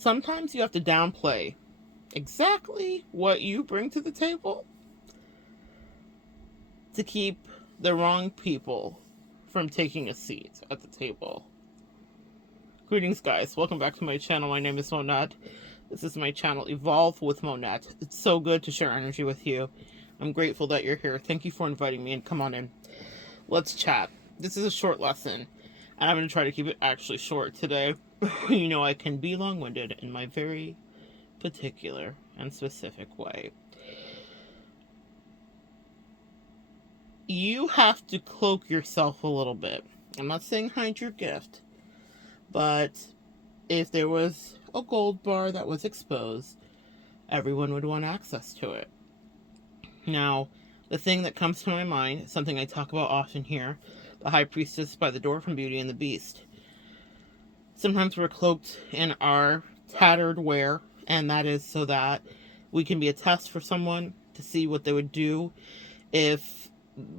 Sometimes you have to downplay exactly what you bring to the table to keep the wrong people from taking a seat at the table. Greetings, guys. Welcome back to my channel. My name is Monette. This is my channel, Evolve with Monette. It's so good to share energy with you. I'm grateful that you're here. Thank you for inviting me, and come on in. Let's chat. This is a short lesson, and I'm going to try to keep it actually short today. You know, I can be long-winded in my very particular and specific way. You have to cloak yourself a little bit. I'm not saying hide your gift, but if there was a gold bar that was exposed, everyone would want access to it. Now, the thing that comes to my mind, something I talk about often here, the High Priestess by the door from Beauty and the Beast. Sometimes we're cloaked in our tattered wear, and that is so that we can be a test for someone to see what they would do if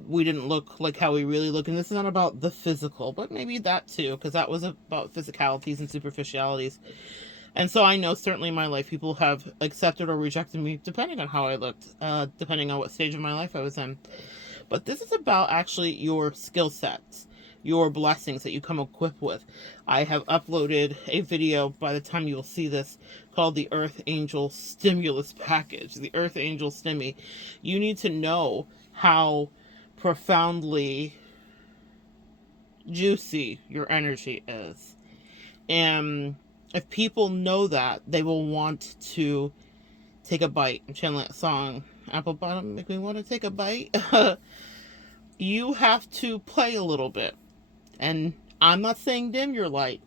we didn't look like how we really look. And this is not about the physical, but maybe that too, because that was about physicalities and superficialities. And so I know certainly in my life people have accepted or rejected me depending on how I looked, depending on what stage of my life I was in. But this is about actually your skill sets, your blessings that you come equipped with. I have uploaded a video, by the time you'll see this, called the Earth Angel Stimulus Package, the Earth Angel Stimmy. You need to know how profoundly juicy your energy is. And if people know that, they will want to take a bite. I'm channeling that song, Apple Bottom, make me want to take a bite. You have to play a little bit. And I'm not saying dim your light,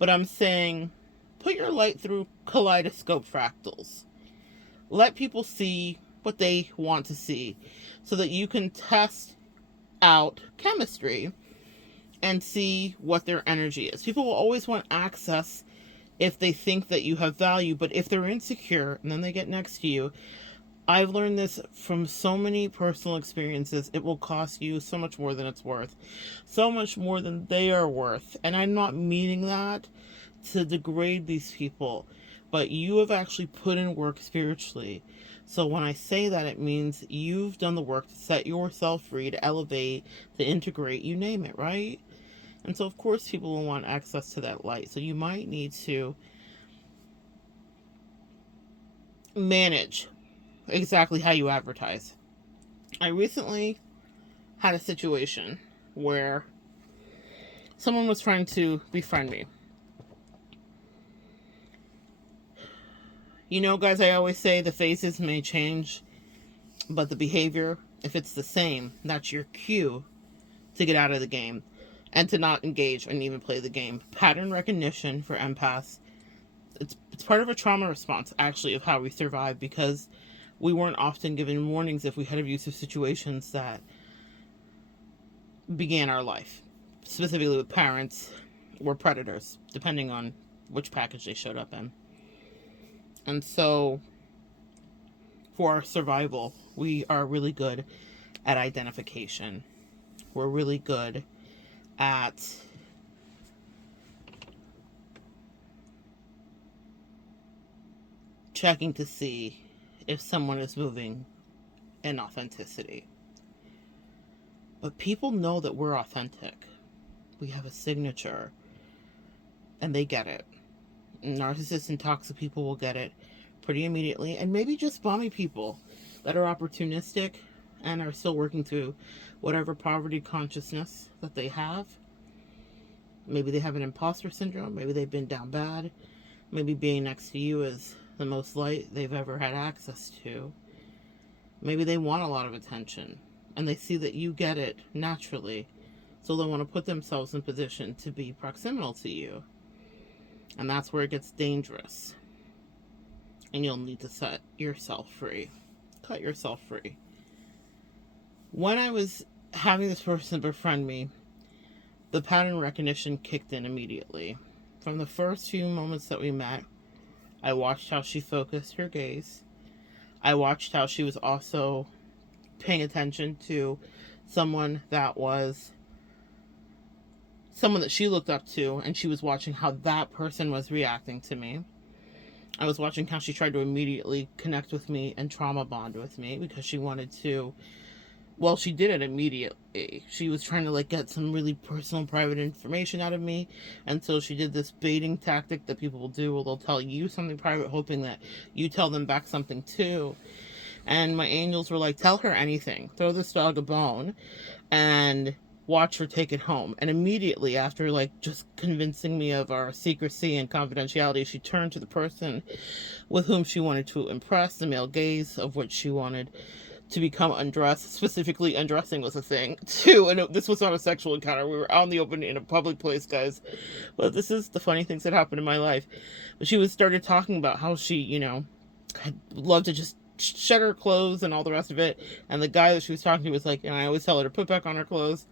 but I'm saying put your light through kaleidoscope fractals. Let people see what they want to see so that you can test out chemistry and see what their energy is. People will always want access if they think that you have value, but if they're insecure and then they get next to you, I've learned this from so many personal experiences, it will cost you so much more than it's worth. So much more than they are worth. And I'm not meaning that to degrade these people, but you have actually put in work spiritually. So when I say that, it means you've done the work to set yourself free, to elevate, to integrate, you name it, right? And so of course people will want access to that light. So you might need to manage exactly how you advertise. I recently had a situation where someone was trying to befriend me. You know, guys, I always say the faces may change, but the behavior, if it's the same, that's your cue to get out of the game and to not engage and even play the game. Pattern recognition for empaths, it's part of a trauma response, actually, of how we survive, because we weren't often given warnings if we had abusive situations that began our life, specifically with parents or predators, depending on which package they showed up in. And so, for our survival, we are really good at identification. We're really good at checking to see if someone is moving in authenticity. But people know that we're authentic. We have a signature, and they get it. Narcissists and toxic people will get it pretty immediately, and maybe just balmy people that are opportunistic and are still working through whatever poverty consciousness that they have. Maybe they have an imposter syndrome. Maybe they've been down bad. Maybe being next to you is the most light they've ever had access to. Maybe they want a lot of attention, and they see that you get it naturally, so they want to put themselves in position to be proximal to you. And that's where it gets dangerous. And you'll need to set yourself free. Cut yourself free. When I was having this person befriend me, the pattern recognition kicked in immediately. From the first few moments that we met, I watched how she focused her gaze. I watched how she was also paying attention to someone that was someone that she looked up to, and she was watching how that person was reacting to me. I was watching how she tried to immediately connect with me and trauma bond with me because she wanted to. Well, she did it immediately. She was trying to like get some really personal, private information out of me, and so she did this baiting tactic that people will do, where they'll tell you something private, hoping that you tell them back something too. And my angels were like, "Tell her anything. Throw this dog a bone, and watch her take it home." And immediately after, like, just convincing me of our secrecy and confidentiality, she turned to the person with whom she wanted to impress, the male gaze of which she wanted to become undressed. Specifically, undressing was a thing too, and this was not a sexual encounter. We were out in the open in a public place, guys. But this is the funny things that happened in my life. But she started talking about how she, had loved to just shed her clothes and all the rest of it. And the guy that she was talking to was like, and I always tell her to put back on her clothes.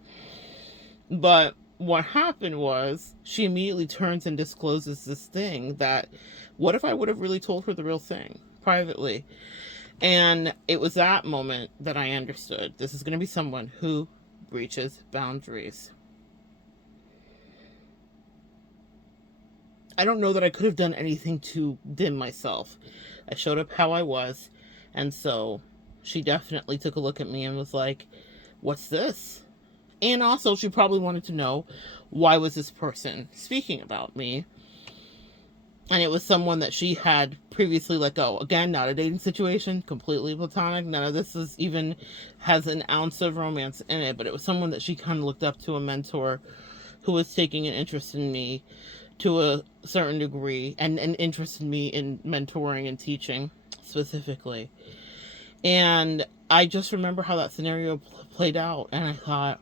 But what happened was, she immediately turns and discloses this thing that, what if I would have really told her the real thing privately? And it was that moment that I understood this is going to be someone who breaches boundaries. I don't know that I could have done anything to dim myself. I showed up how I was, and so she definitely took a look at me and was like, "What's this?" And also, she probably wanted to know, why was this person speaking about me? And it was someone that she had previously let go. Again, not a dating situation, completely platonic. None of this has an ounce of romance in it, but it was someone that she kind of looked up to, a mentor who was taking an interest in me to a certain degree, and an interest in me in mentoring and teaching specifically. And I just remember how that scenario played out, and I thought,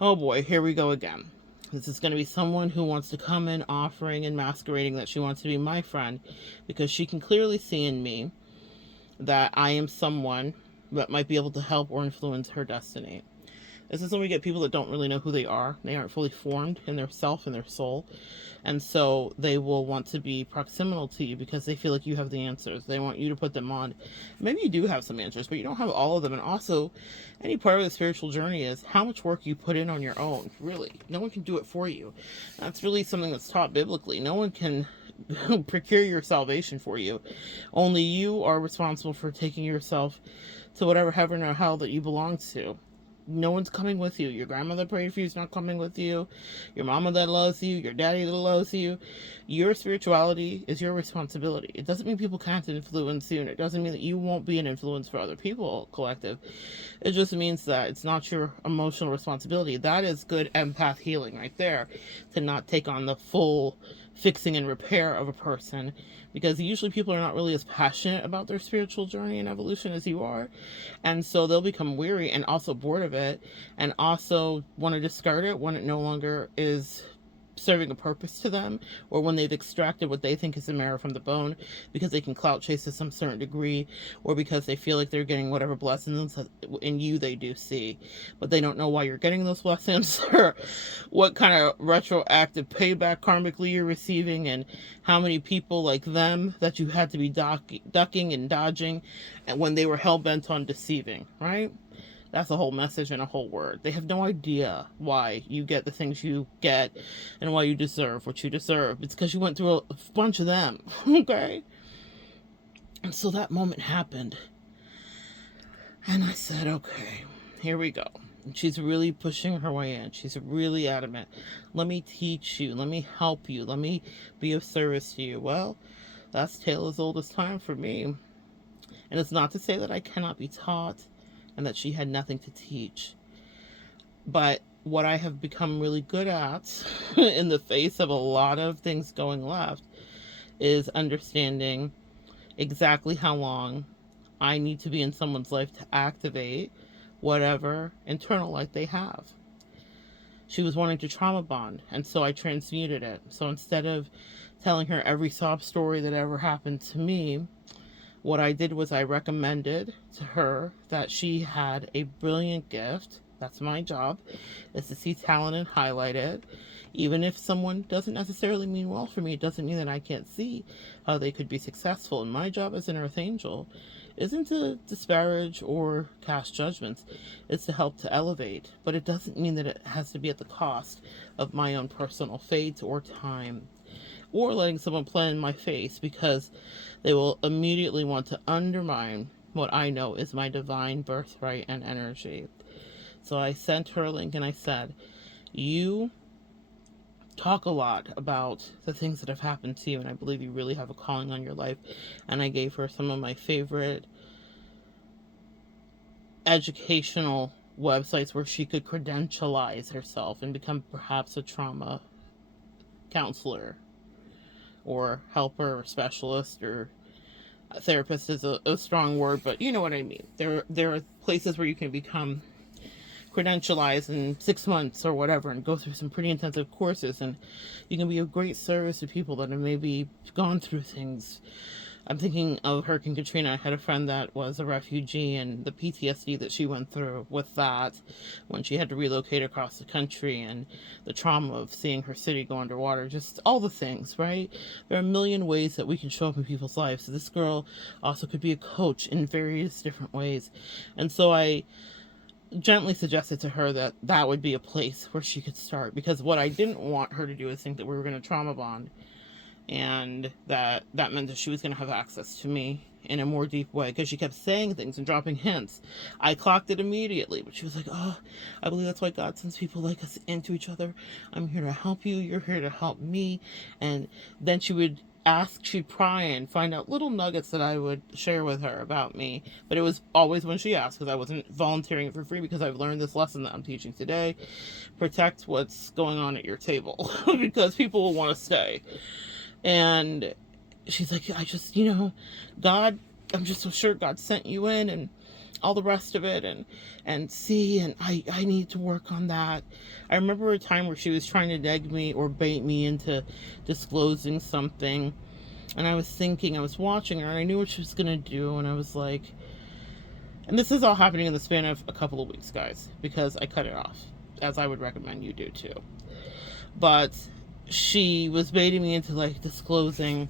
oh boy, here we go again. This is going to be someone who wants to come in offering and masquerading that she wants to be my friend, because she can clearly see in me that I am someone that might be able to help or influence her destiny. This is when we get people that don't really know who they are. They aren't fully formed in their self and their soul. And so they will want to be proximal to you because they feel like you have the answers. They want you to put them on. Maybe you do have some answers, but you don't have all of them. And also, any part of the spiritual journey is how much work you put in on your own. Really, no one can do it for you. That's really something that's taught biblically. No one can procure your salvation for you. Only you are responsible for taking yourself to whatever heaven or hell that you belong to. No one's coming with you. Your grandmother prayed for you is not coming with you. Your mama that loves you, your daddy that loves you. Your spirituality is your responsibility. It doesn't mean people can't influence you, and it doesn't mean that you won't be an influence for other people, collective. It just means that it's not your emotional responsibility. That is good empath healing right there, to not take on the full fixing and repair of a person, because usually people are not really as passionate about their spiritual journey and evolution as you are, and so they'll become weary and also bored of it, and also want to discard it when it no longer is serving a purpose to them, or when they've extracted what they think is the marrow from the bone, because they can clout chase to some certain degree, or because they feel like they're getting whatever blessings in you they do see, but they don't know why you're getting those blessings, or what kind of retroactive payback karmically you're receiving, and how many people like them that you had to be ducking and dodging, and when they were hell-bent on deceiving, right? That's a whole message and a whole word. They have no idea why you get the things you get and why you deserve what you deserve. It's because you went through a bunch of them, okay? And so that moment happened. And I said, okay, here we go. And she's really pushing her way in. She's really adamant. Let me teach you. Let me help you. Let me be of service to you. Well, that's tale as old as time for me. And it's not to say that I cannot be taught, and that she had nothing to teach. But what I have become really good at in the face of a lot of things going left is understanding exactly how long I need to be in someone's life to activate whatever internal light they have. She was wanting to trauma bond, and so I transmuted it. So instead of telling her every sob story that ever happened to me, what I did was I recommended to her that she had a brilliant gift. That's my job, is to see talent and highlight it. Even if someone doesn't necessarily mean well for me, it doesn't mean that I can't see how they could be successful. And my job as an earth angel isn't to disparage or cast judgments. It's to help to elevate. But it doesn't mean that it has to be at the cost of my own personal fate or time, or letting someone play in my face, because they will immediately want to undermine what I know is my divine birthright and energy. So I sent her a link and I said, you talk a lot about the things that have happened to you, and I believe you really have a calling on your life. And I gave her some of my favorite educational websites where she could credentialize herself and become perhaps a trauma counselor or helper or specialist, or therapist is a strong word, but you know what I mean. There are places where you can become credentialized in 6 months or whatever and go through some pretty intensive courses, and you can be of great service to people that have maybe gone through things. I'm thinking of Hurricane Katrina. I had a friend that was a refugee, and the PTSD that she went through with that when she had to relocate across the country, and the trauma of seeing her city go underwater, just all the things, right? There are a million ways that we can show up in people's lives. So this girl also could be a coach in various different ways. And so I gently suggested to her that that would be a place where she could start, because what I didn't want her to do is think that we were going to trauma bond, and that meant that she was going to have access to me in a more deep way, because she kept saying things and dropping hints. I clocked it immediately, but she was like, oh, I believe that's why God sends people like us into each other. I'm here to help you, you're here to help me. And then she would ask, she'd pry and find out little nuggets that I would share with her about me. But it was always when she asked, because I wasn't volunteering it for free, because I've learned this lesson that I'm teaching today. Protect what's going on at your table because people will want to stay. And she's like, I just, God, I'm just so sure God sent you in, and all the rest of it, and I need to work on that. I remember a time where she was trying to neg me or bait me into disclosing something, and I was watching her, and I knew what she was gonna do, and I was like, and this is all happening in the span of a couple of weeks, guys, because I cut it off, as I would recommend you do too. But she was baiting me into like disclosing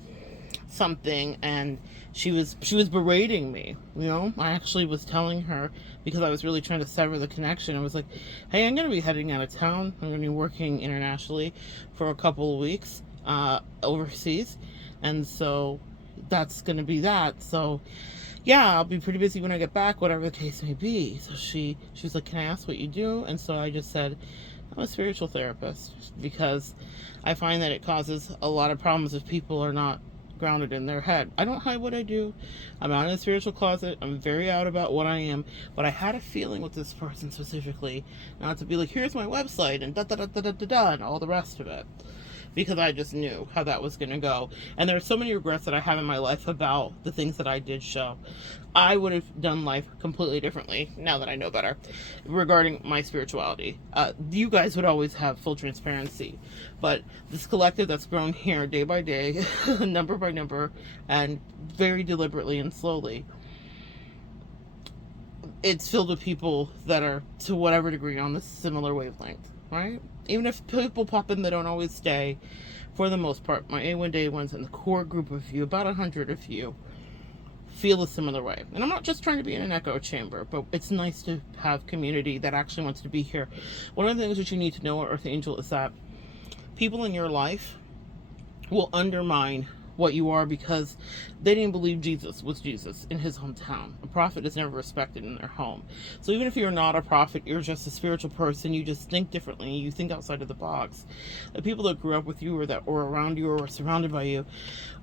something, and she was berating me. I actually was telling her, because I was really trying to sever the connection. I was like, hey, I'm going to be heading out of town. I'm going to be working internationally for a couple of weeks overseas, and so that's going to be that. So yeah, I'll be pretty busy when I get back, whatever the case may be. So she was like, can I ask what you do? And so I just said, I'm a spiritual therapist, because I find that it causes a lot of problems if people are not grounded in their head. I don't hide what I do. I'm out in a spiritual closet. I'm very out about what I am. But I had a feeling with this person specifically, not to be like, here's my website and da da da da da da da and all the rest of it, because I just knew how that was going to go. And there are so many regrets that I have in my life about the things that I did show. I would have done life completely differently now that I know better regarding my spirituality. You guys would always have full transparency. But this collective that's grown here day by day, number by number, and very deliberately and slowly, it's filled with people that are, to whatever degree, on this similar wavelength, right? Even if people pop in, they don't always stay. For the most part, my A1 Day ones and the core group of you, about 100 of you, feel a similar way. And I'm not just trying to be in an echo chamber, but it's nice to have community that actually wants to be here. One of the things that you need to know, Earth Angel, is that people in your life will undermine what you are because they didn't believe Jesus was Jesus in his hometown. A prophet is never respected in their home. So even if you're not a prophet, you're just a spiritual person, you just think differently, you think outside of the box. The people that grew up with you, or that were around you, or surrounded by you,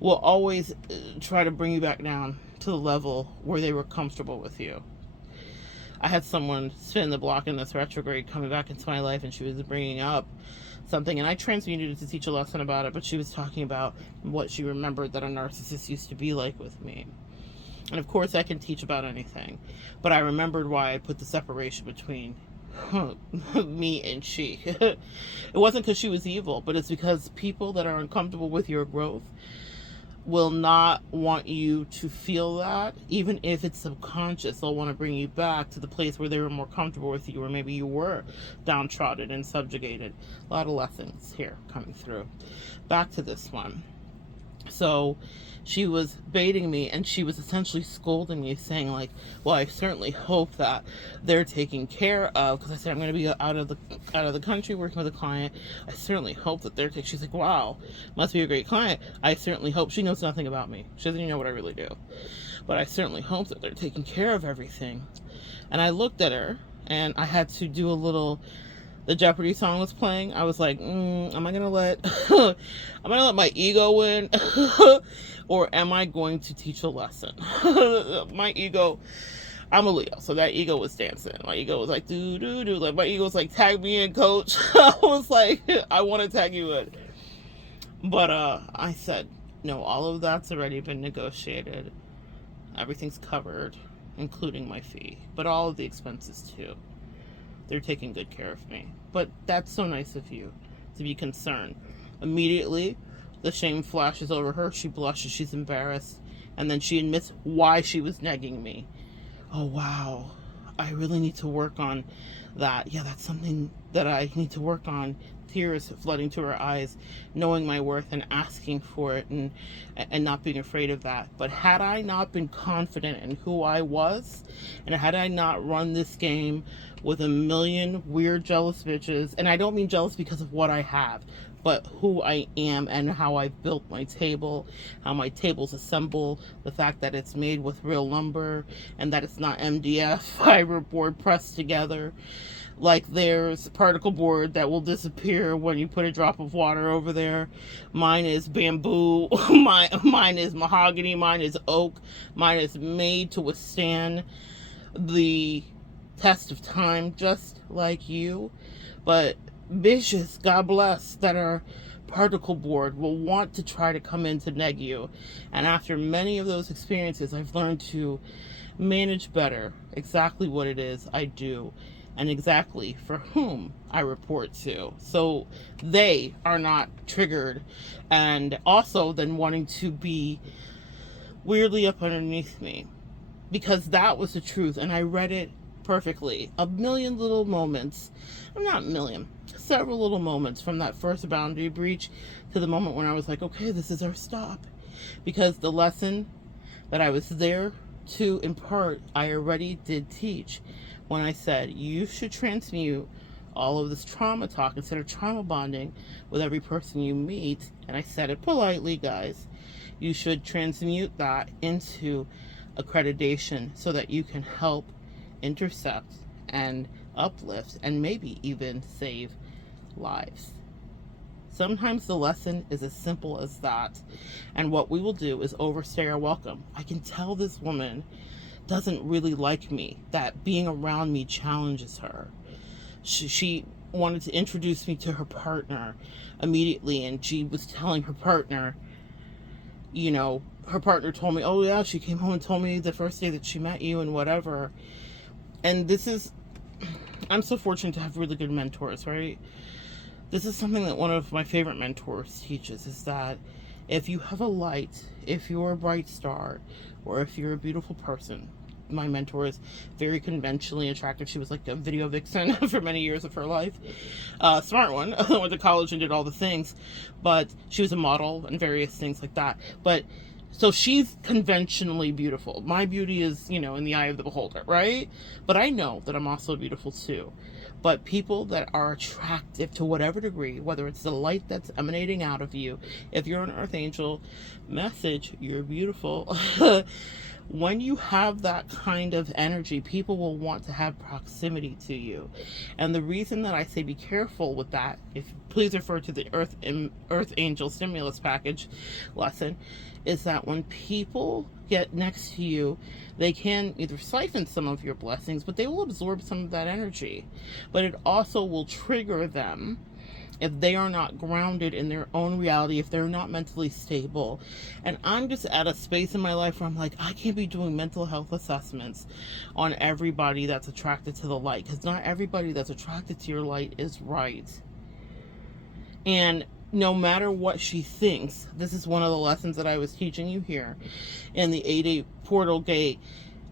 will always try to bring you back down to the level where they were comfortable with you. I had someone spin the block in this retrograde coming back into my life, and she was bringing up something, and I transmuted it to teach a lesson about it, but she was talking about what she remembered that a narcissist used to be like with me. And of course I can teach about anything, but I remembered why I put the separation between me and she. It wasn't because she was evil, but it's because people that are uncomfortable with your growth will not want you to feel that. Even if it's subconscious, they'll want to bring you back to the place where they were more comfortable with you, or maybe you were downtrodden and subjugated. A lot of lessons here coming through. Back to this one. So she was baiting me, and she was essentially scolding me, saying like, well, I certainly hope that they're taken care of, because I said I'm going to be out of the country working with a client. I certainly hope that they're taken. She's like, wow, must be a great client. I certainly hope. She knows nothing about me. She doesn't even know what I really do, but I certainly hope that they're taking care of everything. And I looked at her, and I had to do a little. The Jeopardy song was playing. I was like, am I gonna let my ego win, or am I going to teach a lesson? My ego, I'm a Leo, so that ego was dancing. My ego was like, do do do. Like my ego was like, tag me in, coach. I was like, I want to tag you in, but I said, no, all of that's already been negotiated. Everything's covered, including my fee, but all of the expenses too. They're taking good care of me. But that's so nice of you to be concerned. Immediately, the shame flashes over her. She blushes. She's embarrassed. And then she admits why she was negging me. Oh, wow. I really need to work on that. Yeah, that's something that I need to work on. Tears flooding to her eyes, knowing my worth and asking for it, and not being afraid of that. But had I not been confident in who I was, and had I not run this game with a million weird jealous bitches, and I don't mean jealous because of what I have, but who I am and how I built my table, how my table's assembled, the fact that it's made with real lumber and that it's not MDF fiberboard pressed together. Like there's particle board that will disappear when you put a drop of water over there. Mine is bamboo. Mine is mahogany. Mine is oak. Mine is made to withstand the test of time, just like you. But bitches, God bless, that are particle board will want to try to come in to neg you. And after many of those experiences, I've learned to manage better exactly what it is I do and exactly for whom I report to, so they are not triggered and also then wanting to be weirdly up underneath me, because that was the truth and I read it perfectly. A million little moments, not a million, several little moments from that first boundary breach to the moment when I was like, okay, this is our stop, because the lesson that I was there to impart I already did teach when I said you should transmute all of this trauma talk instead of trauma bonding with every person you meet. And I said it politely, guys. You should transmute that into accreditation so that you can help intercept and uplift and maybe even save lives. Sometimes the lesson is as simple as that. And what we will do is overstay our welcome. I can tell this woman doesn't really like me, that being around me challenges her. She wanted to introduce me to her partner immediately, and she was telling her partner, you know, her partner told me, oh yeah, she came home and told me the first day that she met you and whatever. And this is, I'm so fortunate to have really good mentors, right? This is something that one of my favorite mentors teaches, is that if you have a light, if you're a bright star, or if you're a beautiful person. My mentor is very conventionally attractive. She was like a video vixen for many years of her life. Smart one. Went to college and did all the things. But she was a model and various things like that. But so she's conventionally beautiful. My beauty is, you know, in the eye of the beholder, right? But I know that I'm also beautiful too. But people that are attractive to whatever degree, whether it's the light that's emanating out of you, if you're an earth angel, message, you're beautiful. When you have that kind of energy, people will want to have proximity to you. And the reason that I say be careful with that, if please refer to the Earth Angel Stimulus Package lesson, is that when people get next to you, they can either siphon some of your blessings, but they will absorb some of that energy. But it also will trigger them if they are not grounded in their own reality, if they're not mentally stable. And I'm just at a space in my life where I'm like, I can't be doing mental health assessments on everybody that's attracted to the light, because not everybody that's attracted to your light is right. And no matter what she thinks, this is one of the lessons that I was teaching you here in the 8-8 portal gate,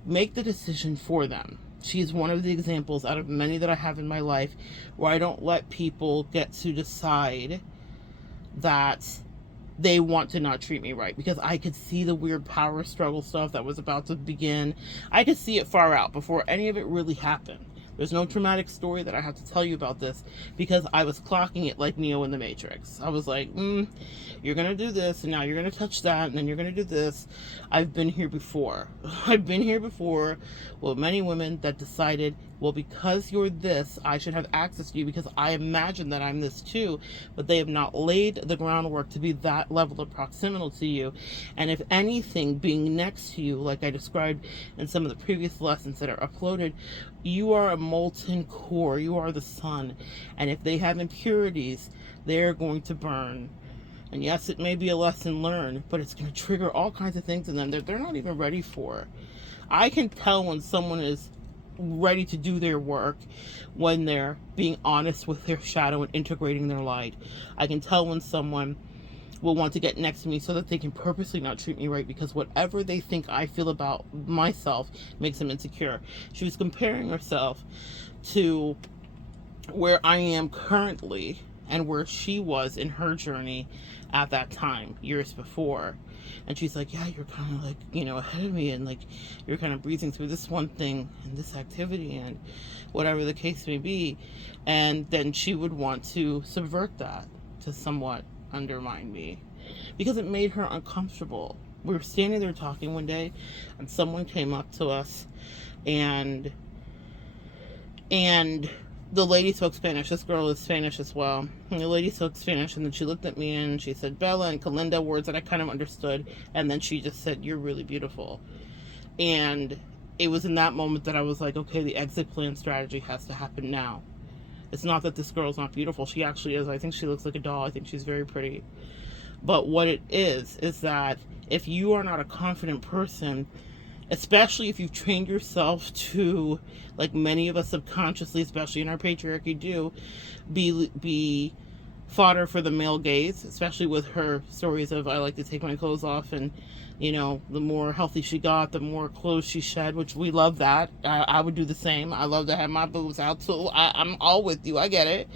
make the decision for them. She's one of the examples out of many that I have in my life where I don't let people get to decide that they want to not treat me right, because I could see the weird power struggle stuff that was about to begin. I could see it far out before any of it really happened. There's no traumatic story that I have to tell you about this, because I was clocking it like Neo in the Matrix. I was like, you're going to do this, and now you're going to touch that, and then you're going to do this. I've been here before. I've been here before with many women that decided, well, because you're this, I should have access to you because I imagine that I'm this too, but they have not laid the groundwork to be that level of proximal to you. And if anything, being next to you, like I described in some of the previous lessons that are uploaded, you are a molten core. You are the sun. And if they have impurities, they're going to burn. And yes, it may be a lesson learned, but it's going to trigger all kinds of things in them that they're not even ready for. I can tell when someone is ready to do their work when they're being honest with their shadow and integrating their light. I can tell when someone will want to get next to me so that they can purposely not treat me right, because whatever they think I feel about myself makes them insecure. She was comparing herself to where I am currently and where she was in her journey at that time, years before. And she's like, yeah, you're kind of like, ahead of me, and like you're kind of breezing through this one thing and this activity and whatever the case may be. And then she would want to subvert that to somewhat undermine me, because it made her uncomfortable. We were standing there talking one day, and someone came up to us, and the lady spoke Spanish. This girl is Spanish as well. And the lady spoke Spanish, and then she looked at me and she said Bella and Kalinda, words that I kind of understood. And then she just said, you're really beautiful. And it was in that moment that I was like, okay, the exit plan strategy has to happen now. It's not that this girl's not beautiful. She actually is. I think she looks like a doll. I think she's very pretty. But what it is that if you are not a confident person, especially if you've trained yourself to, like many of us subconsciously, especially in our patriarchy, do, be fodder for the male gaze, especially with her stories of, I like to take my clothes off, and the more healthy she got, the more clothes she shed, which we love that. I would do the same. I love to have my boobs out too. I'm all with you. I get it.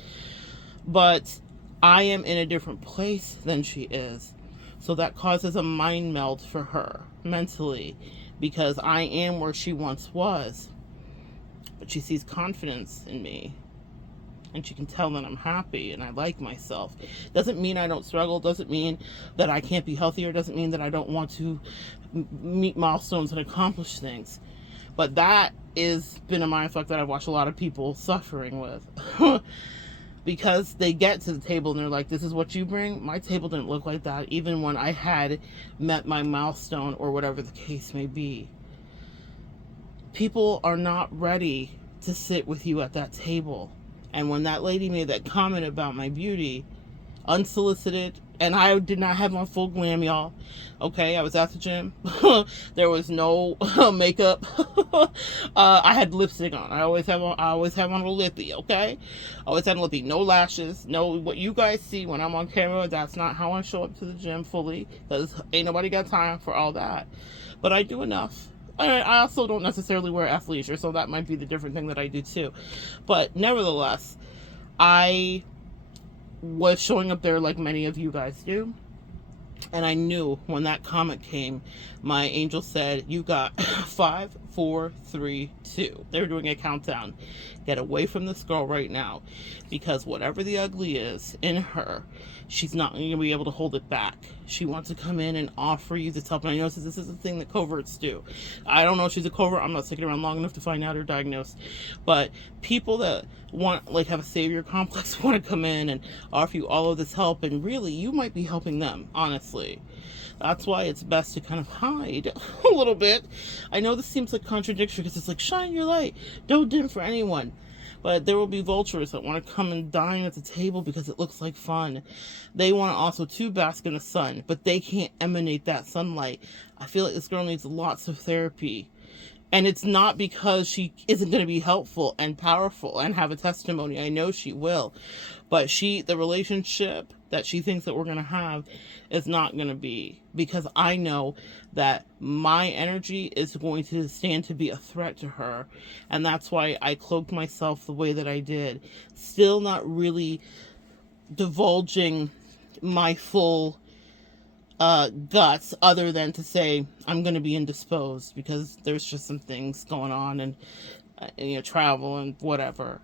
But I am in a different place than she is. So that causes a mind meld for her mentally, because I am where she once was. But she sees confidence in me, and she can tell that I'm happy and I like myself. Doesn't mean I don't struggle. Doesn't mean that I can't be healthier. Doesn't mean that I don't want to meet milestones and accomplish things. But that has been a mindfuck that I've watched a lot of people suffering with. Because they get to the table and they're like, this is what you bring? My table didn't look like that, even when I had met my milestone or whatever the case may be. People are not ready to sit with you at that table. And when that lady made that comment about my beauty, unsolicited, and I did not have my full glam, y'all. Okay, I was at the gym. There was no makeup. I had lipstick on. I always have on a lippy. Okay, I always had a lippy. No lashes. No, what you guys see when I'm on camera, that's not how I show up to the gym fully, because ain't nobody got time for all that. But I do enough. I also don't necessarily wear athleisure, so that might be the different thing that I do too. But nevertheless, I was showing up there like many of you guys do. And I knew when that comment came, my angel said, you got 5, 4, 3, 2. They were doing a countdown. Get away from this girl right now, because whatever the ugly is in her, she's not going to be able to hold it back. She wants to come in and offer you this help. And I know this is a thing that coverts do. I don't know if she's a covert. I'm not sticking around long enough to find out or diagnose. But people that have a savior complex want to come in and offer you all of this help, and really you might be helping them, honestly. That's why it's best to kind of hide a little bit. I know this seems like contradiction, because it's like, shine your light, don't dim for anyone. But there will be vultures that want to come and dine at the table because it looks like fun. They want to also too bask in the sun, but they can't emanate that sunlight. I feel like this girl needs lots of therapy. And it's not because she isn't going to be helpful and powerful and have a testimony. I know she will. But the relationship that she thinks that we're going to have is not going to be. Because I know that my energy is going to stand to be a threat to her. And that's why I cloaked myself the way that I did. Still not really divulging my full guts other than to say, I'm going to be indisposed because there's just some things going on, and travel and whatever.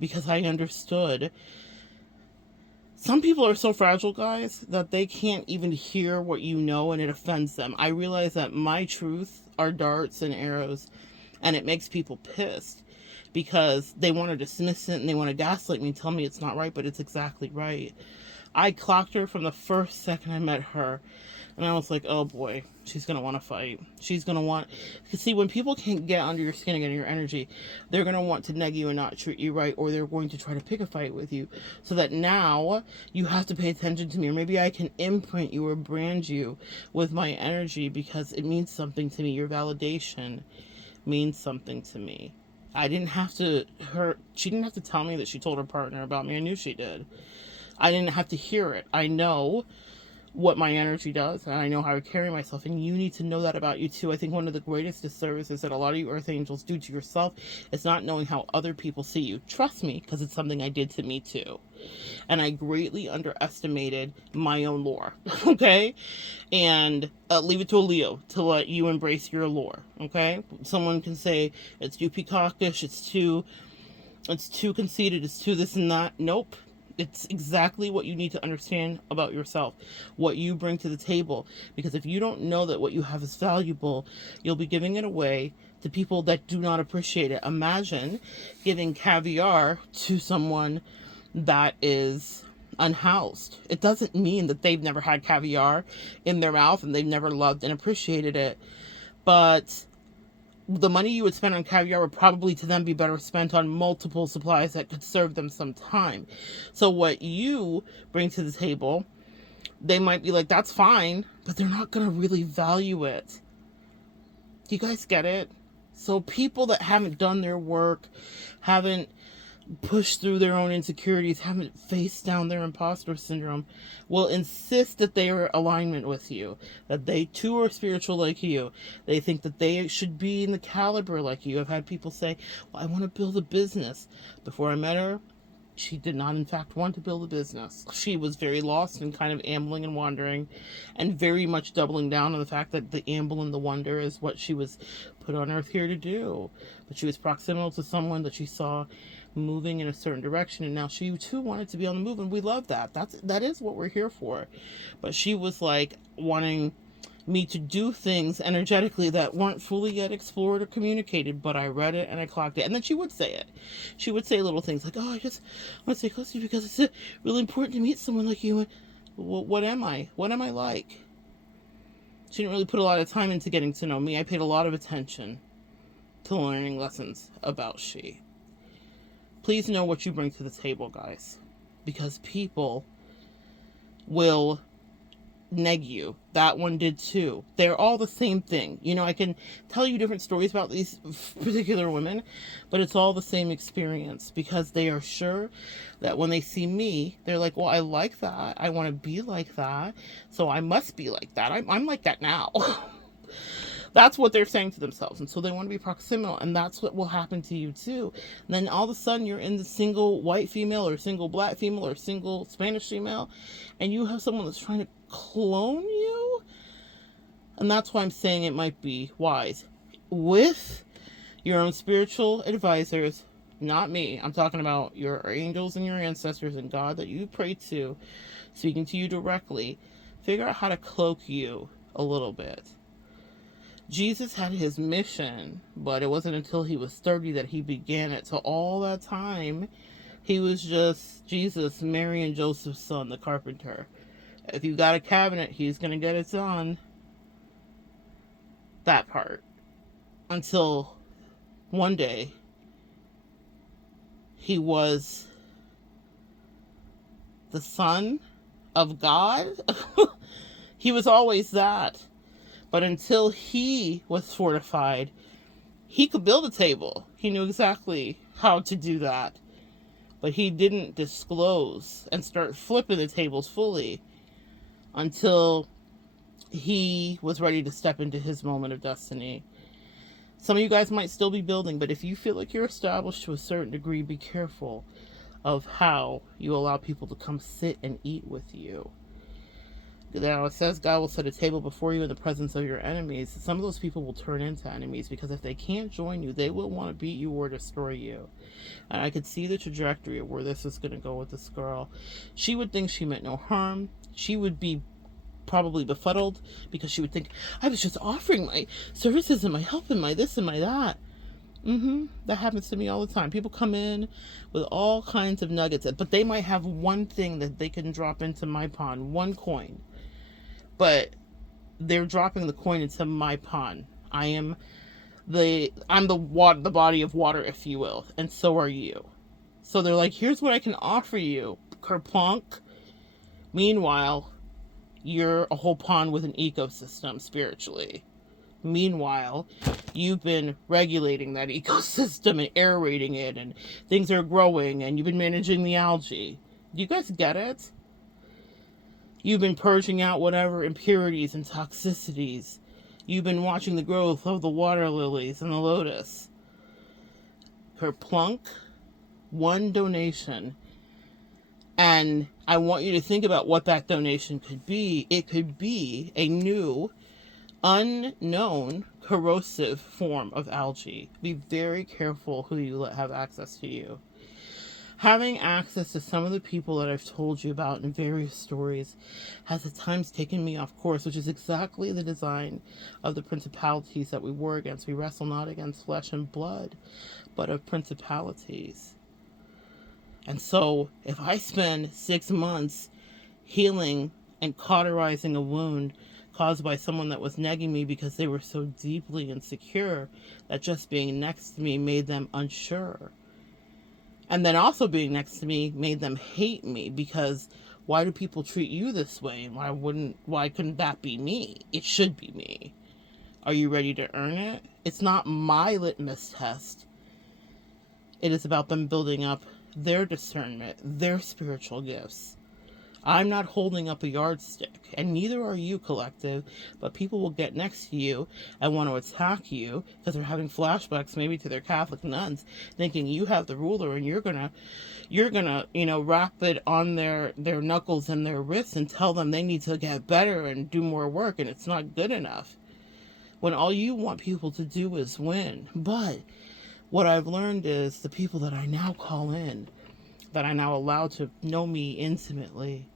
Because I understood. Some people are so fragile, guys, that they can't even hear what you know, and it offends them. I realize that my truth are darts and arrows, and it makes people pissed because they want to dismiss it and they want to gaslight me and tell me it's not right, but it's exactly right. I clocked her from the first second I met her. And I was like, oh boy, she's going to want to fight. She's going to want... Because see, when people can't get under your skin and get your energy, they're going to want to neg you and not treat you right, or they're going to try to pick a fight with you. So that now you have to pay attention to me, or maybe I can imprint you or brand you with my energy because it means something to me. Your validation means something to me. I didn't have to... She didn't have to tell me that she told her partner about me. I knew she did. I didn't have to hear it. I know what my energy does, and I know how to carry myself, and you need to know that about you too. I think one of the greatest disservices that a lot of you earth angels do to yourself is not knowing how other people see you. Trust me, because it's something I did to me too, and I greatly underestimated my own lore. Okay, and leave it to a Leo to let you embrace your lore. Okay, someone can say it's too peacockish, it's too conceited, it's too this and that. Nope. It's exactly what you need to understand about yourself, what you bring to the table. Because if you don't know that what you have is valuable, you'll be giving it away to people that do not appreciate it. Imagine giving caviar to someone that is unhoused. It doesn't mean that they've never had caviar in their mouth and they've never loved and appreciated it. But the money you would spend on caviar would probably to them be better spent on multiple supplies that could serve them some time. So what you bring to the table, they might be like, that's fine, but they're not going to really value it. Do you guys get it? So people that haven't done their work, haven't pushed through their own insecurities, haven't faced down their imposter syndrome, will insist that they are in alignment with you, that they too are spiritual like you. They think that they should be in the caliber like you. I've had people say, well, I want to build a business. Before I met her, she did not in fact want to build a business. She was very lost and kind of ambling and wandering, and very much doubling down on the fact that the amble and the wonder is what she was put on earth here to do. But she was proximal to someone that she saw moving in a certain direction, and now she too wanted to be on the move, and we love that. That is what we're here for. But she was like wanting me to do things energetically that weren't fully yet explored or communicated, but I read it and I clocked it. And then she would say it. She would say little things like, oh, I just want to stay close to you because it's really important to meet someone like you. And well, what am I? What am I like? She didn't really put a lot of time into getting to know me. I paid a lot of attention to learning lessons about she. Please know what you bring to the table, guys, because people will neg you. That one did too. They're all the same thing. I can tell you different stories about these particular women, but it's all the same experience, because they are sure that when they see me, they're like, well, I like that. I want to be like that. So I must be like that. I'm like that now. That's what they're saying to themselves. And so they want to be proximal. And that's what will happen to you too. And then all of a sudden you're in the single white female or single black female or single Spanish female. And you have someone that's trying to clone you. And that's why I'm saying it might be wise. With your own spiritual advisors, not me. I'm talking about your angels and your ancestors and God that you pray to, speaking to you directly. Figure out how to cloak you a little bit. Jesus had his mission, but it wasn't until he was 30 that he began it. So all that time, he was just Jesus, Mary and Joseph's son, the carpenter. If you got a cabinet, he's going to get it done. That part. Until one day, he was the son of God. He was always that. But until he was fortified, he could build a table. He knew exactly how to do that. But he didn't disclose and start flipping the tables fully until he was ready to step into his moment of destiny. Some of you guys might still be building, but if you feel like you're established to a certain degree, be careful of how you allow people to come sit and eat with you. Now it says God will set a table before you in the presence of your enemies. Some of those people will turn into enemies because if they can't join you, they will want to beat you or destroy you. And I could see the trajectory of where this is going to go with this girl. She would think she meant no harm. She would be probably befuddled because she would think, I was just offering my services and my help and my this and my that. That happens to me all the time. People come in with all kinds of nuggets, but they might have one thing that they can drop into my pond, one coin. But they're dropping the coin into my pond. I'm the body of water, if you will, and so are you. So they're like, here's what I can offer you, kerplunk. Meanwhile, you're a whole pond with an ecosystem spiritually. Meanwhile, you've been regulating that ecosystem and aerating it, and things are growing, and you've been managing the algae. Do you guys get it? You've been purging out whatever impurities and toxicities. You've been watching the growth of the water lilies and the lotus. Kerplunk, one donation. And I want you to think about what that donation could be. It could be a new, unknown, corrosive form of algae. Be very careful who you let have access to you. Having access to some of the people that I've told you about in various stories has at times taken me off course, which is exactly the design of the principalities that we war against. We wrestle not against flesh and blood, but of principalities. And so if I spend 6 months healing and cauterizing a wound caused by someone that was negging me because they were so deeply insecure that just being next to me made them unsure, and then also being next to me made them hate me because why do people treat you this way? And why couldn't that be me? It should be me. Are you ready to earn it? It's not my litmus test. It is about them building up their discernment, their spiritual gifts. I'm not holding up a yardstick, and neither are you, collective, but people will get next to you and want to attack you because they're having flashbacks maybe to their Catholic nuns, thinking you have the ruler and you're gonna, wrap it on their knuckles and their wrists and tell them they need to get better and do more work, and it's not good enough. When all you want people to do is win. But what I've learned is the people that I now call in, that I now allow to know me intimately,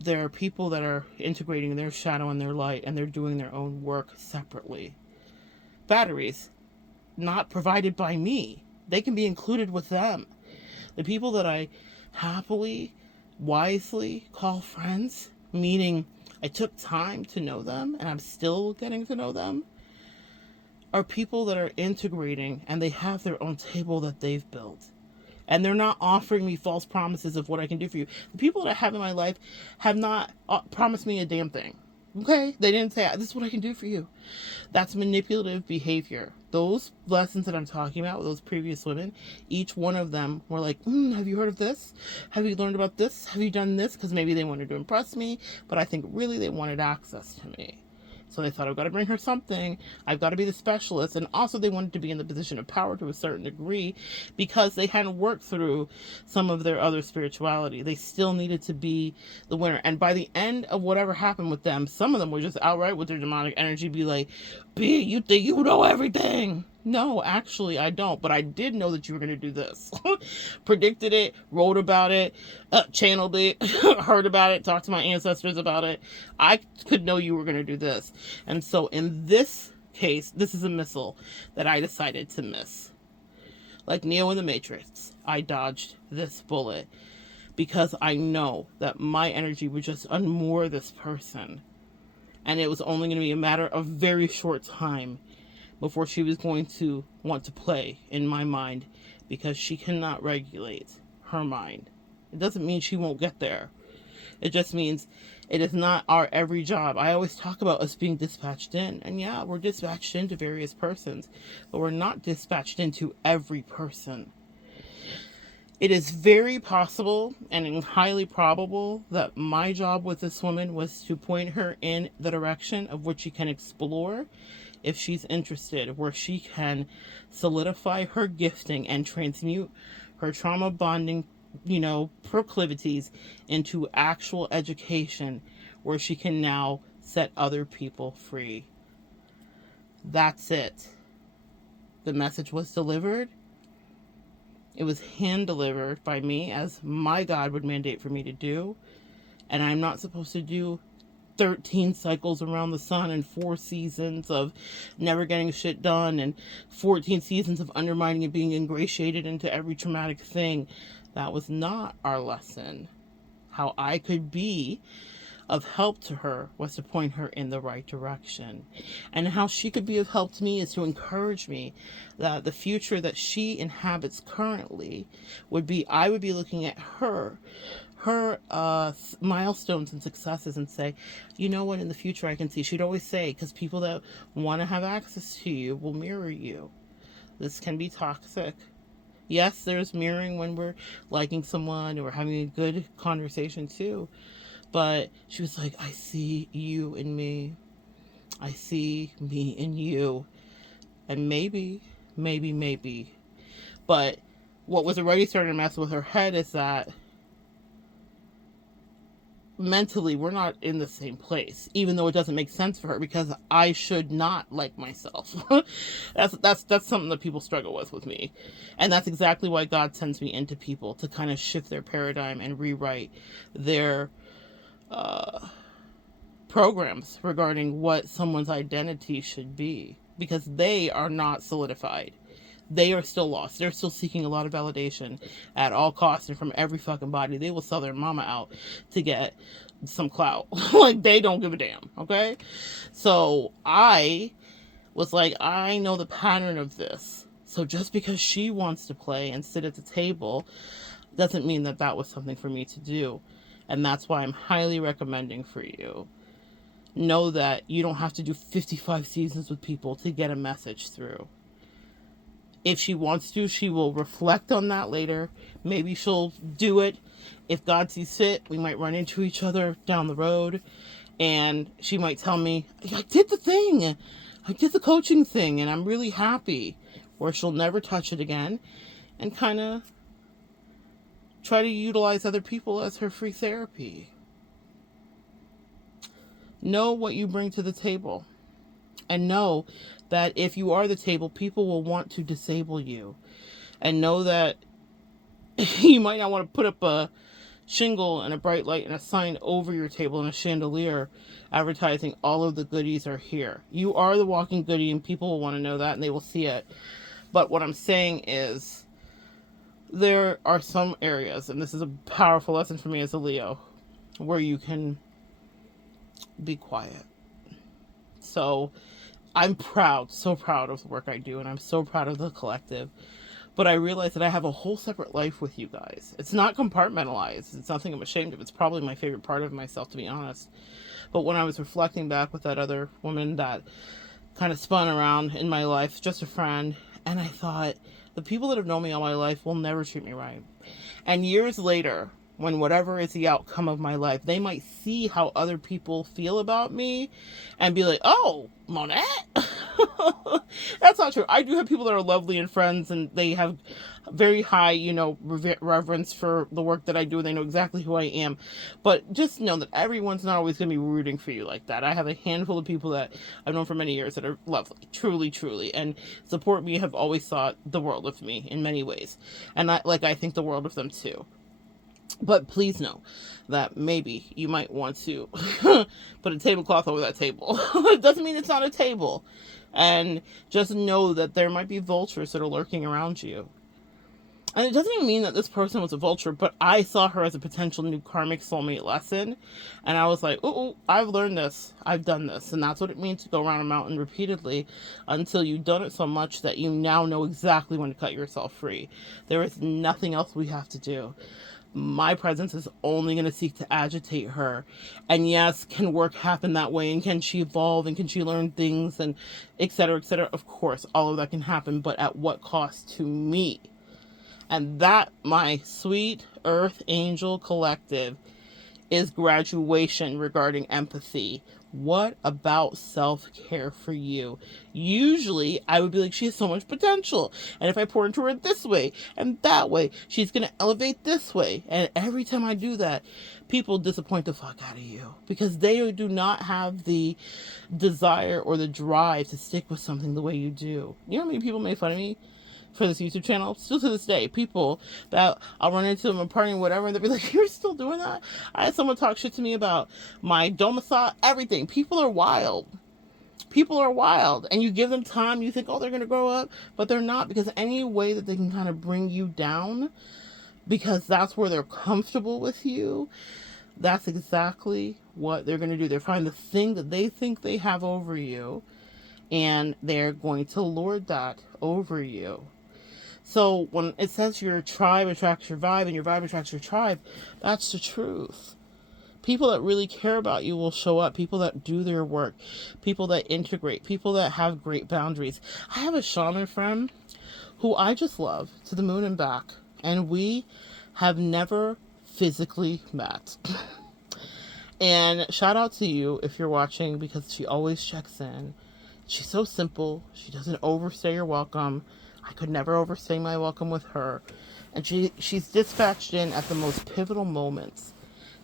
there are people that are integrating their shadow and their light, and they're doing their own work separately. Batteries, not provided by me. They can be included with them. The people that I happily, wisely call friends, meaning I took time to know them and I'm still getting to know them, are people that are integrating and they have their own table that they've built. And they're not offering me false promises of what I can do for you. The people that I have in my life have not promised me a damn thing. Okay? They didn't say, this is what I can do for you. That's manipulative behavior. Those lessons that I'm talking about with those previous women, each one of them were like, have you heard of this? Have you learned about this? Have you done this? Because maybe they wanted to impress me, but I think really they wanted access to me. So they thought, I've got to bring her something. I've got to be the specialist. And also they wanted to be in the position of power to a certain degree because they hadn't worked through some of their other spirituality. They still needed to be the winner. And by the end of whatever happened with them, some of them were just outright with their demonic energy be like, B, you think you know everything. No, actually, I don't. But I did know that you were going to do this. Predicted it, wrote about it, channeled it, heard about it, talked to my ancestors about it. I could know you were going to do this. And so in this case, this is a missile that I decided to miss. Like Neo in the Matrix, I dodged this bullet because I know that my energy would just unmoor this person. And it was only going to be a matter of very short time before she was going to want to play in my mind because she cannot regulate her mind. It doesn't mean she won't get there. It just means it is not our every job. I always talk about us being dispatched in. And yeah, we're dispatched into various persons, but we're not dispatched into every person. It is very possible and highly probable that my job with this woman was to point her in the direction of which she can explore if she's interested, where she can solidify her gifting and transmute her trauma bonding, proclivities into actual education where she can now set other people free. That's it. The message was delivered. It was hand delivered by me, as my God would mandate for me to do. And I'm not supposed to do 13 cycles around the sun and 4 seasons of never getting shit done and 14 seasons of undermining and being ingratiated into every traumatic thing. That was not our lesson. How I could be of help to her was to point her in the right direction. And how she could be of help to me is to encourage me that the future that she inhabits currently would be, I would be looking at her milestones and successes and say, you know what, in the future I can see. She'd always say, because people that want to have access to you will mirror you. This can be toxic. Yes, there's mirroring when we're liking someone or having a good conversation too. But she was like, I see you in me. I see me in you. And maybe. But what was already starting to mess with her head is that mentally we're not in the same place, even though it doesn't make sense for her, because I should not like myself. that's something that people struggle with me. And that's exactly why God sends me into people, to kind of shift their paradigm and rewrite their programs regarding what someone's identity should be, because they are not solidified. They are still lost. They're still seeking a lot of validation at all costs and from every fucking body. They will sell their mama out to get some clout. Like, they don't give a damn, okay? So I was like, I know the pattern of this. So just because she wants to play and sit at the table doesn't mean that that was something for me to do. And that's why I'm highly recommending for you. Know that you don't have to do 55 seasons with people to get a message through. If she wants to, she will reflect on that later. Maybe she'll do it. If God sees fit, we might run into each other down the road. And she might tell me, I did the thing. I did the coaching thing and I'm really happy. Or she'll never touch it again. And kind of try to utilize other people as her free therapy. Know what you bring to the table. And know that if you are the table, people will want to disable you. And know that you might not want to put up a shingle and a bright light and a sign over your table and a chandelier advertising all of the goodies are here. You are the walking goodie, and people will want to know that, and they will see it. But what I'm saying is, there are some areas, and this is a powerful lesson for me as a Leo, where you can be quiet. So I'm proud, so proud of the work I do, and I'm so proud of the collective. But I realize that I have a whole separate life with you guys. It's not compartmentalized. It's nothing I'm ashamed of. It's probably my favorite part of myself, to be honest. But when I was reflecting back with that other woman that kind of spun around in my life, just a friend, and I thought, the people that have known me all my life will never treat me right. And years later, when whatever is the outcome of my life, they might see how other people feel about me and be like, oh, Monette? That's not true. I do have people that are lovely and friends, and they have very high, reverence for the work that I do. They know exactly who I am. But just know that everyone's not always going to be rooting for you like that. I have a handful of people that I've known for many years that are lovely, truly, truly, and support me, have always thought the world of me in many ways. And I think the world of them too. But please know that maybe you might want to put a tablecloth over that table. It doesn't mean it's not a table. And just know that there might be vultures that are lurking around you. And it doesn't even mean that this person was a vulture, but I saw her as a potential new karmic soulmate lesson. And I was like, ooh, I've learned this. I've done this. And that's what it means to go around a mountain repeatedly until you've done it so much that you now know exactly when to cut yourself free. There is nothing else we have to do. My presence is only going to seek to agitate her. And yes, can work happen that way? And can she evolve? And can she learn things? And et cetera, et cetera. Of course, all of that can happen, but at what cost to me? And that, my sweet Earth Angel Collective, is graduation regarding empathy. What about self-care for you? Usually, I would be like, she has so much potential. And if I pour into her this way and that way, she's going to elevate this way. And every time I do that, people disappoint the fuck out of you because they do not have the desire or the drive to stick with something the way you do. You know how many people made fun of me for this YouTube channel? Still to this day, people that I'll run into them at a party or whatever, and they'll be like, you're still doing that? I had someone talk shit to me about my domicile, everything. People are wild. People are wild. And you give them time, you think, oh, they're going to grow up, but they're not, because any way that they can kind of bring you down, because that's where they're comfortable with you, that's exactly what they're going to do. They're finding the thing that they think they have over you, and they're going to lord that over you. So when it says your tribe attracts your vibe and your vibe attracts your tribe, that's the truth. People that really care about you will show up. People that do their work. People that integrate. People that have great boundaries. I have a shaman friend who I just love to the moon and back. And we have never physically met. And shout out to you if you're watching, because she always checks in. She's so simple. She doesn't overstay your welcome. I could never overstay my welcome with her. And she's dispatched in at the most pivotal moments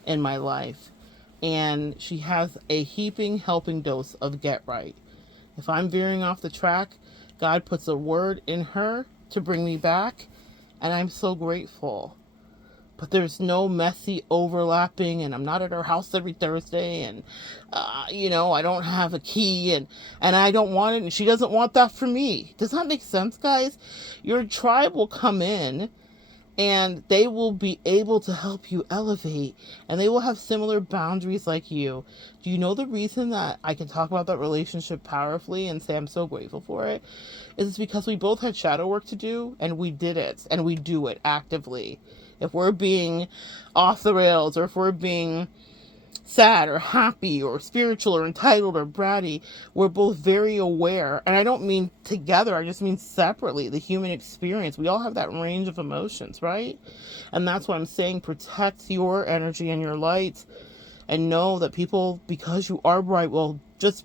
in my life. And she has a heaping helping dose of get right. If I'm veering off the track, God puts a word in her to bring me back. And I'm so grateful. But there's no messy overlapping, and I'm not at her house every Thursday, and, I don't have a key, and I don't want it, and she doesn't want that for me. Does that make sense, guys? Your tribe will come in, and they will be able to help you elevate, and they will have similar boundaries like you. Do you know the reason that I can talk about that relationship powerfully and say I'm so grateful for it? Is because we both had shadow work to do, and we did it, and we do it actively. If we're being off the rails, or if we're being sad or happy or spiritual or entitled or bratty, we're both very aware. And I don't mean together, I just mean separately. The human experience, we all have that range of emotions, right? And that's what I'm saying. Protect your energy and your light, and know that people, because you are bright, will just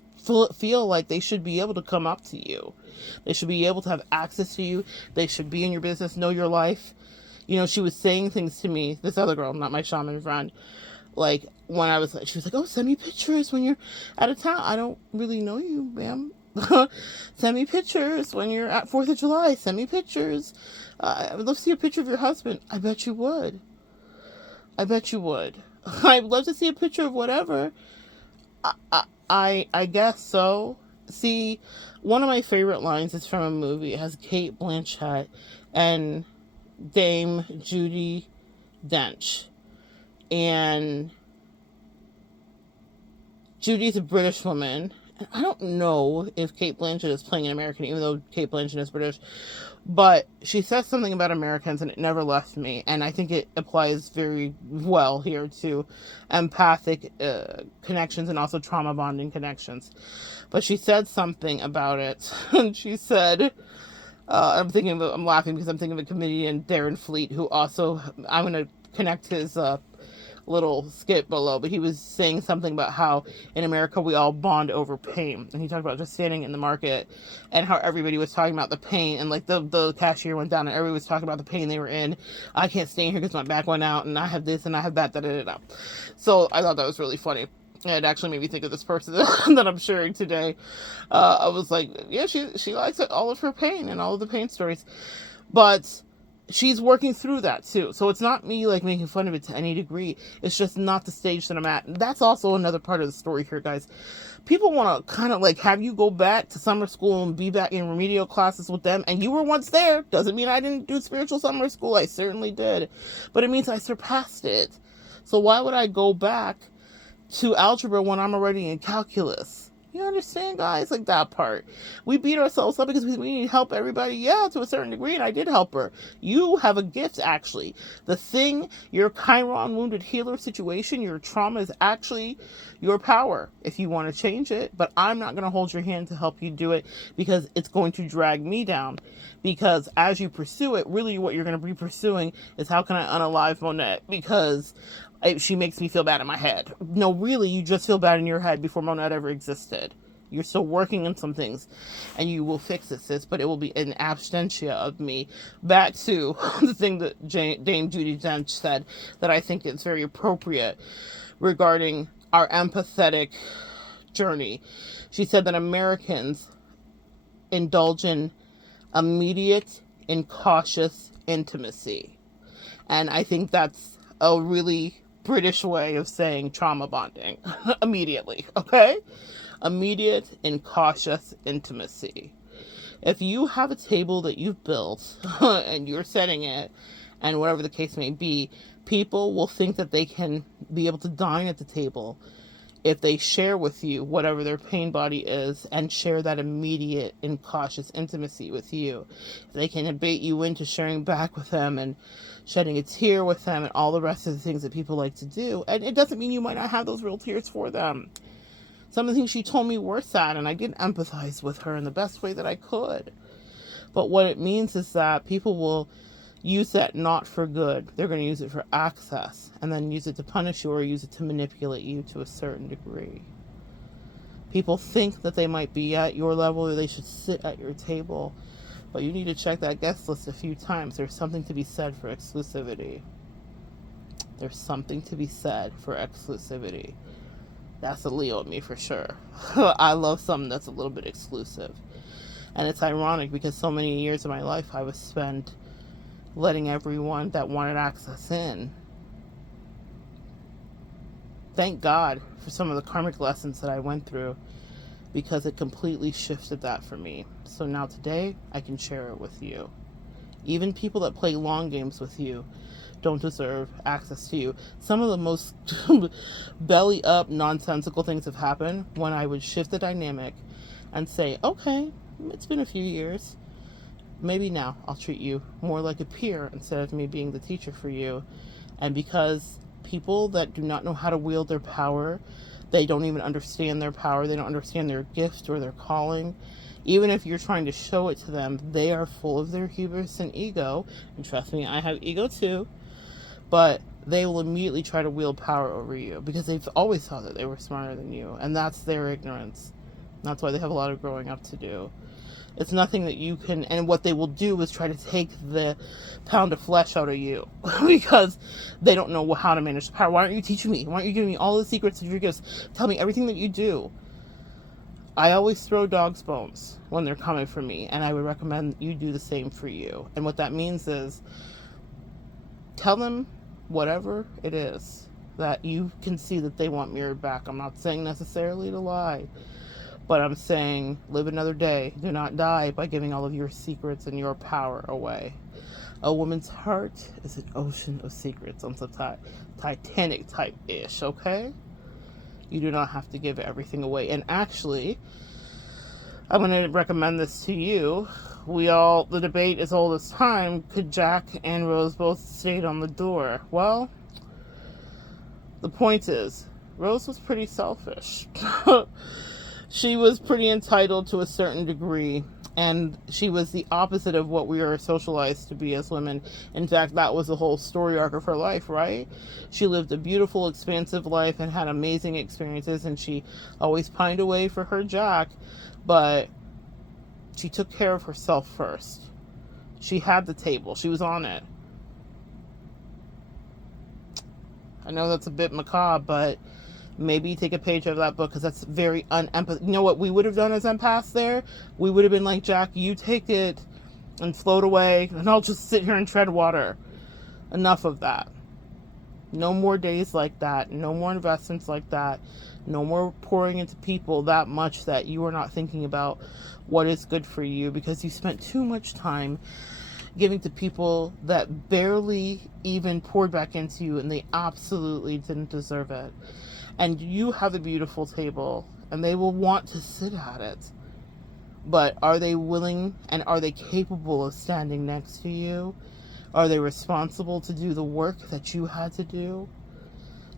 feel like they should be able to come up to you. They should be able to have access to you. They should be in your business, know your life. She was saying things to me, this other girl, not my shaman friend, like, when I was like, she was like, oh, send me pictures when you're out of town. I don't really know you, ma'am. Send me pictures when you're at 4th of July. Send me pictures. I would love to see a picture of your husband. I bet you would. I bet you would. I'd love to see a picture of whatever. I guess so. See, one of my favorite lines is from a movie. It has Cate Blanchett and Dame Judi Dench. And Judy's a British woman. And I don't know if Cate Blanchett is playing an American, even though Cate Blanchett is British. But she says something about Americans, and it never left me. And I think it applies very well here to empathic connections and also trauma bonding connections. But she said something about it. And she said, I'm laughing because I'm thinking of a comedian, Darren Fleet, who also, I'm going to connect his little skit below, but he was saying something about how in America we all bond over pain. And he talked about just standing in the market and how everybody was talking about the pain, and like the cashier went down and everybody was talking about the pain they were in. I can't stay here because my back went out, and I have this and I have that, So I thought that was really funny. It actually made me think of this person that I'm sharing today. I was like, yeah, she likes all of her pain and all of the pain stories, but she's working through that too. So it's not me like making fun of it to any degree. It's just not the stage that I'm at. And that's also another part of the story here, guys. People want to kind of like have you go back to summer school and be back in remedial classes with them. And you were once there. Doesn't mean I didn't do spiritual summer school. I certainly did. But it means I surpassed it. So why would I go back to algebra when I'm already in calculus? You understand, guys? Like that part. We beat ourselves up because we need help everybody. Yeah, to a certain degree, and I did help her. You have a gift, actually. The thing, your Chiron wounded healer situation, your trauma is actually your power if you want to change it. But I'm not going to hold your hand to help you do it because it's going to drag me down. Because as you pursue it, really what you're going to be pursuing is how can I unalive Monette? Because She makes me feel bad in my head. No, really, you just feel bad in your head before Monette ever existed. You're still working on some things, and you will fix it, sis, but it will be an absentia of me. Back to the thing that Dame Judi Dench said that I think is very appropriate regarding our empathetic journey. She said that Americans indulge in immediate and cautious intimacy. And I think that's a really British way of saying trauma bonding. Immediately, okay? Immediate and cautious intimacy. If you have a table that you've built and you're setting it, and whatever the case may be, people will think that they can be able to dine at the table if they share with you whatever their pain body is and share that immediate and cautious intimacy with you. If they can bait you into sharing back with them and shedding a tear with them and all the rest of the things that people like to do. And it doesn't mean you might not have those real tears for them. Some of the things she told me were sad, and I did empathize with her in the best way that I could. But what it means is that people will use that not for good. They're going to use it for access, and then use it to punish you or use it to manipulate you to a certain degree. People think that they might be at your level or they should sit at your table, but you need to check that guest list a few times. There's something to be said for exclusivity. There's something to be said for exclusivity. That's a Leo of me for sure. I love something that's a little bit exclusive. And it's ironic because so many years of my life I was spent letting everyone that wanted access in. Thank God for some of the karmic lessons that I went through, because it completely shifted that for me. So now today I can share it with you. Even people that play long games with you don't deserve access to you. Some of the most belly up nonsensical things have happened when I would shift the dynamic and say, okay, it's been a few years. Maybe now I'll treat you more like a peer instead of me being the teacher for you. And because people that do not know how to wield their power, they don't even understand their power, they don't understand their gift or their calling. Even if you're trying to show it to them, they are full of their hubris and ego. And trust me, I have ego too. But they will immediately try to wield power over you because they've always thought that they were smarter than you. And that's their ignorance. That's why they have a lot of growing up to do. It's nothing that you can, and what they will do is try to take the pound of flesh out of you because they don't know how to manage the power. Why aren't you teaching me? Why aren't you giving me all the secrets of your gifts? Tell me everything that you do. I always throw dog's bones when they're coming for me, and I would recommend you do the same for you. And what that means is tell them whatever it is that you can see that they want mirrored back. I'm not saying necessarily to lie, but I'm saying live another day. Do not die by giving all of your secrets and your power away. A woman's heart is an ocean of secrets on some Titanic type-ish, okay? You do not have to give everything away. And actually, I'm going to recommend this to you. The debate is old as time. Could Jack and Rose both stayed on the door? Well, the point is, Rose was pretty selfish. She was pretty entitled to a certain degree, and she was the opposite of what we are socialized to be as women. In fact, that was the whole story arc of her life, right? She lived a beautiful, expansive life and had amazing experiences, and she always pined away for her Jack, but she took care of herself first. She had the table. She was on it. I know that's a bit macabre, but maybe take a page out of that book, because that's very unempathetic. You know what we would have done as empaths there? We would have been like, Jack, you take it and float away, and I'll just sit here and tread water. Enough of that. No more days like that. No more investments like that. No more pouring into people that much that you are not thinking about what is good for you, because you spent too much time giving to people that barely even poured back into you, and they absolutely didn't deserve it. And you have a beautiful table, and they will want to sit at it. But are they willing and are they capable of standing next to you? Are they responsible to do the work that you had to do?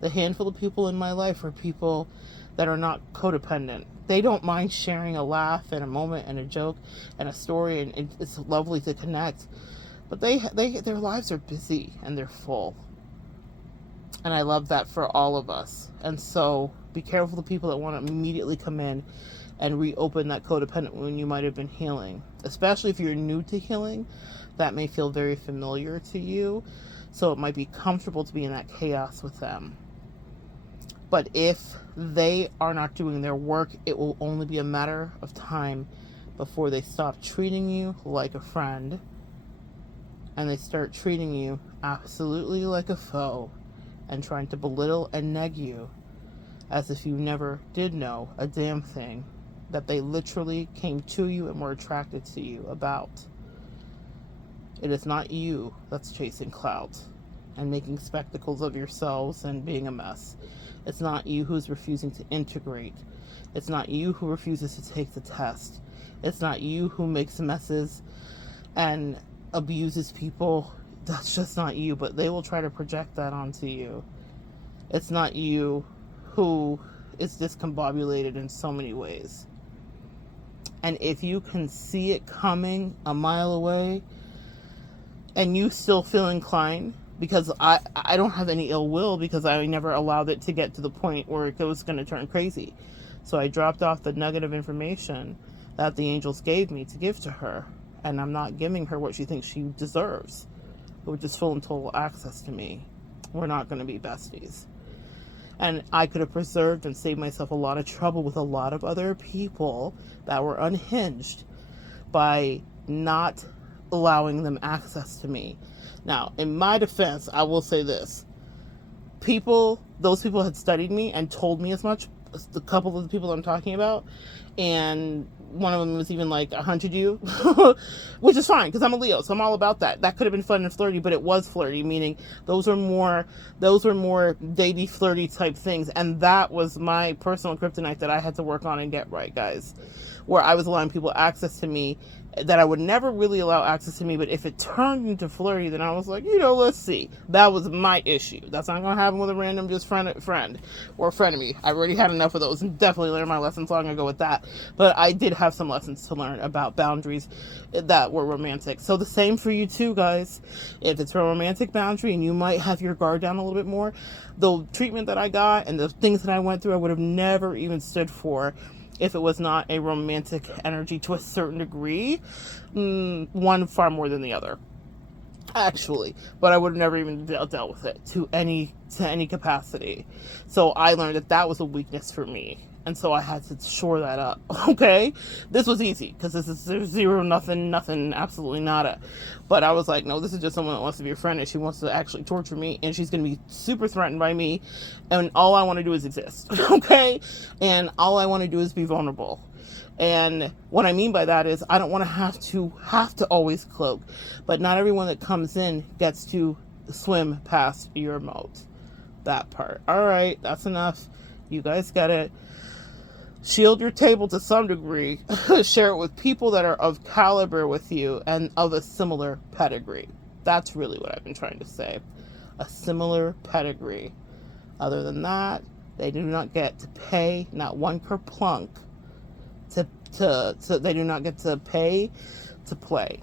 The handful of people in my life are people that are not codependent. They don't mind sharing a laugh and a moment and a joke and a story, and it's lovely to connect. But their lives are busy and they're full. And I love that for all of us. And so be careful of the people that want to immediately come in and reopen that codependent wound you might have been healing. Especially if you're new to healing, that may feel very familiar to you. So it might be comfortable to be in that chaos with them. But if they are not doing their work, it will only be a matter of time before they stop treating you like a friend and they start treating you absolutely like a foe and trying to belittle and neg you as if you never did know a damn thing that they literally came to you and were attracted to you about. It is not you that's chasing clout and making spectacles of yourselves and being a mess. It's not you who's refusing to integrate. It's not you who refuses to take the test. It's not you who makes messes and abuses people. That's just not you, but they will try to project that onto you. It's not you who is discombobulated in so many ways. And if you can see it coming a mile away and you still feel inclined, because I don't have any ill will because I never allowed it to get to the point where it was going to turn crazy. So I dropped off the nugget of information that the angels gave me to give to her. And I'm not giving her what she thinks she deserves, which is full and total access to me. We're not going to be besties. And I could have preserved and saved myself a lot of trouble with a lot of other people that were unhinged by not allowing them access to me. Now, in my defense, I will say this. Those people had studied me and told me as much, the couple of the people I'm talking about, and one of them was even like, I hunted you, which is fine because I'm a Leo, so I'm all about that. That could have been fun and flirty, but it was flirty, meaning those were more baby flirty type things, and that was my personal kryptonite that I had to work on and get right, guys, where I was allowing people access to me that I would never really allow access to me, but if it turned into flirty, then I was like, let's see. That was my issue. That's not going to happen with a random just friend or frenemy. I already had enough of those and definitely learned my lessons long ago with that. But I did have some lessons to learn about boundaries that were romantic. So the same for you too, guys. If it's a romantic boundary and you might have your guard down a little bit more, the treatment that I got and the things that I went through, I would have never even stood for if it was not a romantic energy to a certain degree. One far more than the other, actually, but I would have never even dealt with it to any capacity. So I learned that was a weakness for me, and so I had to shore that up. Okay, this was easy because this is zero, nothing, absolutely nada. But I was like, no, this is just someone that wants to be a friend and she wants to actually torture me, and she's going to be super threatened by me, and all I want to do is exist. Okay, and all I want to do is be vulnerable. And what I mean by that is I don't want to have to always cloak, but not everyone that comes in gets to swim past your moat. That part. All right, that's enough. You guys get it. Shield your table to some degree. Share it with people that are of caliber with you and of a similar pedigree. That's really what I've been trying to say. A similar pedigree. Other than that, they do not get to pay not one kerplunk to they do not get to pay to play.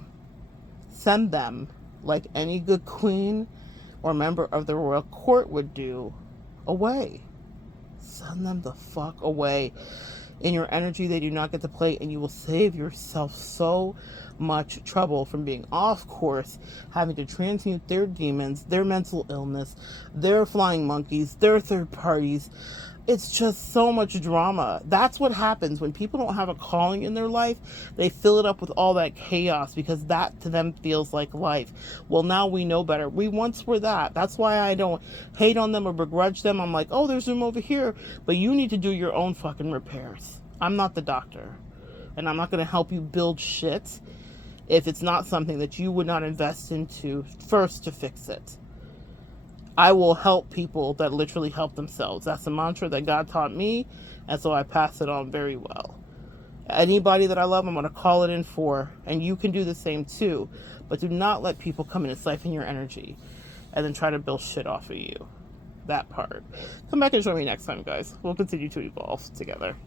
Send them, like any good queen or member of the royal court would do, away. Send them the fuck away. In your energy, they do not get to play, and you will save yourself so much trouble from being off course, having to transmute their demons, their mental illness, their flying monkeys, their third parties. It's just so much drama. That's what happens when people don't have a calling in their life. They fill it up with all that chaos because that to them feels like life. Well, now we know better. We once were that. That's why I don't hate on them or begrudge them. I'm like, oh, there's room over here, but you need to do your own fucking repairs. I'm not the doctor, and I'm not going to help you build shit if it's not something that you would not invest into first to fix it. I will help people that literally help themselves. That's a mantra that God taught me, and so I pass it on very well. Anybody that I love, I'm going to call it in for, and you can do the same too. But do not let people come in and siphon your energy and then try to build shit off of you. That part. Come back and join me next time, guys. We'll continue to evolve together.